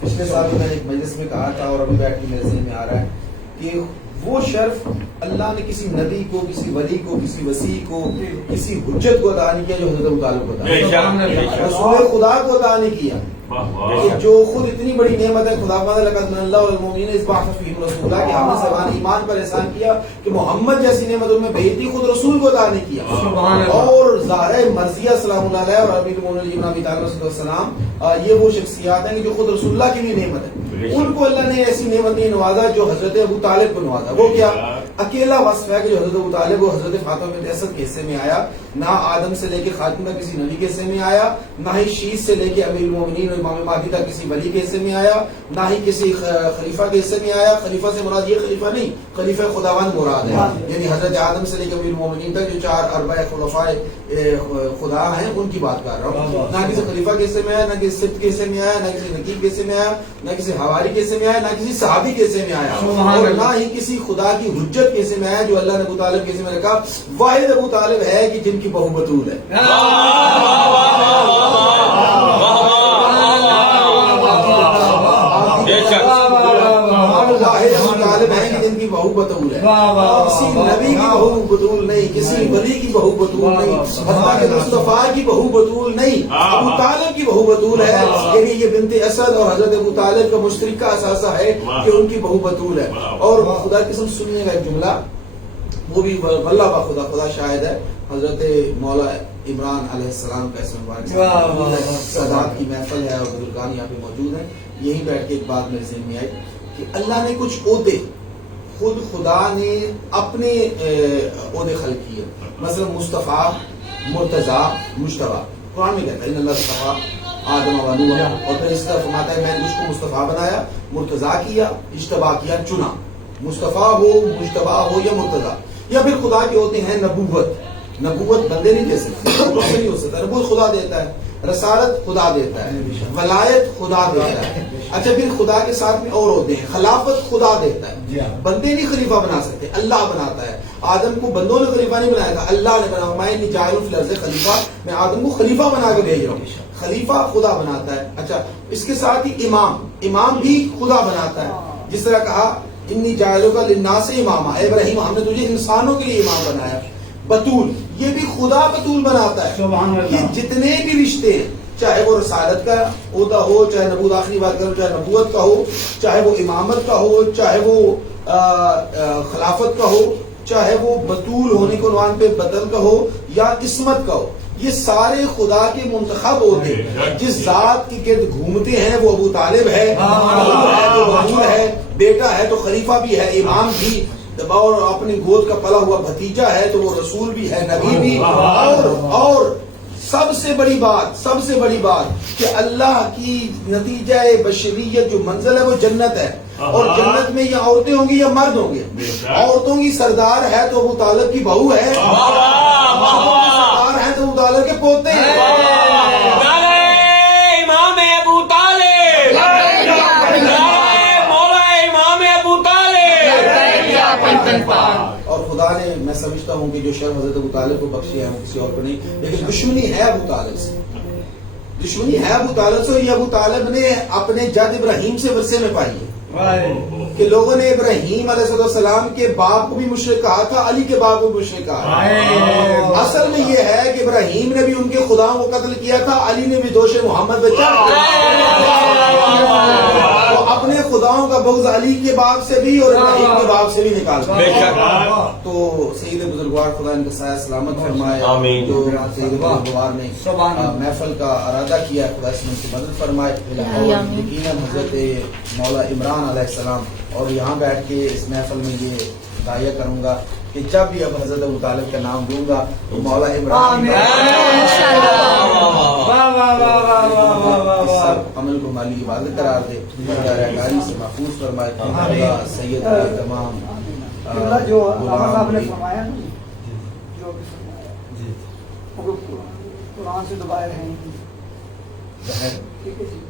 پچھلے سال میں نے ایک مجلس میں کہا تھا اور ابھی بیٹھ کے میرے ذہن میں آ رہا ہے کہ وہ شرف اللہ نے کسی نبی کو، کسی ولی کو، کسی وسیع کو، کسی حجت کو عطا نہیں کیا جو حضرت ابو طالب کو عطا کیا، رسول خدا کو عطا نہیں کیا، کہ جو خود اتنی بڑی نعمت ہے. خدا بند لقد من اللہ والمؤمنین اذ بعث فیہم رسولا، کہ ہم نے سبحان ایمان پر احسان کیا کہ محمد جیسی نعمت ان میں بھیج دی، خود رسول کو عطا نہیں کیا. اور زہرا مرضیہ سلام اللہ علیہ اور امیر المؤمنین ابن ابی طالب علیہ السلام، یہ وہ شخصیات ہیں کہ جو خود رسول اللہ کی بھی نعمت ہے. ان کو اللہ نے ایسی نعمت نہیں نوازا جو حضرت ابو طالب کو نوازا. وہ کیا؟ اکیلا وصف ہے کہ جو حضرت ابو طالب وہ حضرت فاطمہ بنت اسد کے حصے میں آیا، نہ آدم سے لے کے خاتمہ کسی نبی کے حصے میں آیا، نہ ہی شیش سے لے کے امیر المومنین اور امام مہدی تک کسی ولی کے حصے میں آیا، نہ ہی کسی خلیفہ کے حصے میں آیا. خلیفہ سے مراد یہ خلیفہ نہیں، خلیفہ خداوند مراد ہے، یعنی حضرت آدم سے لے کے امیر المومنین تک جو 4 اربع خلفاء خدا ہیں ان کی بات کر رہا ہوں. نہ کسی خلیفہ کے حصے میں آیا، نہ کسی سبت کے حصے میں آیا، نہ کسی نقیب کے حصے میں آیا، نہ کسی حواری کے حصے میں آیا، نہ کسی صحابی کے حصے میں آیا، اور نہ ہی کسی خدا کی حجت کے حصے میں آیا جو اللہ نے ابو طالب کے حصے میں رکھا. واحد ابو طالب ہے کہ جن کی بہو بطول ہے. طالب ہیں کہ جن کی بہو بطول ہے. کسی نبی کی بہو بطول نہیں، کسی ولی کی بہو بطول نہیں، حتیٰ کہ مصطفیٰ کی بہو بطول نہیں، ابو طالب کی بہو بطول ہے. یعنی یہ بنت اسد اور حضرت ابو طالب کا مشترکہ اثاثہ ہے کہ ان کی بہو بطول ہے. اور خدا کی قسم سننے کا ایک جملہ، وہ بھی واللہ با خدا، خدا شاہد ہے، حضرت مولا عمران علیہ السلام کا اسم مبارک سادات کی محفل ہے اور بزرگان یہاں پہ موجود ہیں. یہیں بیٹھ کے ایک بات میرے ذہن میں آئی کہ اللہ نے کچھ عہدے خود خدا نے اپنے عہدے خلق کیے. مثلا مصطفیٰ، مرتضیٰ، مجتبیٰ. قرآن میں کہتا ہے ان اللہ اصطفیٰ آدم و نوح، اور پھر اس طرح فرماتا ہے میں نے اس کو مصطفیٰ بنایا، مرتضیٰ کیا، اجتبا کیا، چنا. مصطفیٰ ہو، مجتبیٰ ہو یا مرتضیٰ. یا پھر خدا کے ہوتے ہیں نبوت. نبوت بندے نہیں دے سکتے، اس سے نہیں ہو سکتا. نبوت خدا دیتا ہے، رسالت خدا دیتا ہے، ولایت خدا دیتا ہے. اچھا پھر خدا کے ساتھ میں اور ہوتے ہیں. خلافت خدا دیتا ہے، بندے نہیں خلیفہ بنا سکتے، اللہ بناتا ہے. آدم کو بندوں نے خلیفہ نہیں بنایا تھا، اللہ نے بنایا. میں جاعل فی الارض خلیفہ، میں آدم کو خلیفہ بنا کے بھیج رہا ہوں. خلیفہ خدا بناتا ہے. اچھا اس کے ساتھ ہی امام بھی خدا بناتا ہے. جس طرح کہا انی جاعلک للناس اماما، اے ابراہیم ہم نے تجھے انسانوں کے لیے امام بنایا. بطول، یہ بھی خدا بطول بناتا ہے. یہ جتنے بھی رشتے ہیں، چاہے وہ رسالت کا عہدہ ہو، چاہے نبوت، آخری بات کروں، چاہے نبوت کا ہو، چاہے وہ امامت کا ہو، چاہے وہ خلافت کا ہو، چاہے وہ بطول ہونے کو عنوان پہ بدل کا ہو یا عصمت کا ہو، یہ سارے خدا کے منتخب ہوتے ہیں. جس ذات کے گرد گھومتے ہیں وہ ابو طالب ہے، بہو ہے تو بطول ہے، بیٹا ہے تو خلیفہ بھی ہے، امام بھی، اور اپنی گود کا پلا ہوا بھتیجا ہے تو وہ رسول بھی ہے، نبی بھی. اور سب سے بڑی بات کہ اللہ کی نتیجہ بشریت جو منزل ہے وہ جنت ہے. اور جنت میں یا عورتیں ہوں گی یا مرد ہوں گے. عورتوں کی سردار ہے تو ابو طالب کی بہو ہے، مردوں کی سردار ہے تو ابو طالب کے پوتے ہیں. اور خدا نے، میں سمجھتا ہوں کہ جو شرف حضرت ابو طالب کو بخشی ہے وہ کسی اور کو نہیں، لیکن دشمنی ہے ابو طالب سے. اور یہ ابو طالب نے اپنے جد ابراہیم سے ورثے میں پائی ہے کہ لوگوں نے ابراہیم علیہ السلام کے باپ کو بھی مشرک کہا تھا، علی کے باپ کو بھی مشرک کہا. اصل میں یہ ہے کہ ابراہیم نے بھی ان کے خداؤں کو قتل کیا تھا، علی نے بھی دوش محمد بچا. اپنے خداؤں کا بغض علی کے باپ سے بھی اور ابراہیم کے باپ سے بھی نکالتا. تو سید بزرگوار خدا ان کا سایہ سلامت فرمائے. جو سید بزرگوار نے محفل کا ارادہ کیا ہے خدا اس میں کی مدد فرمائے. اور یقیناً حضرت مولا عمران علیہ السلام، اور یہاں بیٹھ کے اس محفل میں یہ دعویٰ کروں گا کہ جب بھی اب حضرت ابو طالب کا نام دوں گا تو مولا عمران عمل کو مالی عبادت قرار دے، رہکاری سے محفوظ فرمائے. سید تمام جو آپ نے فرمایا جو قرآن سے تو باہر ہیں،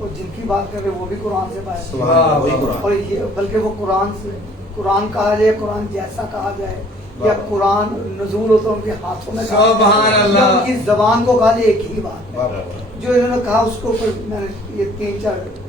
اور جن کی بات کر رہے وہ بھی قرآن سے باہر، اور یہ بلکہ وہ قرآن کہا جائے، قرآن جیسا کہا جائے، یا قرآن نزول ہوتا ان کے ہاتھوں میں یا ان کی زبان کو کہا جائے، ایک ہی بات جو انہوں نے کہا اس کو. میں نے یہ 3-4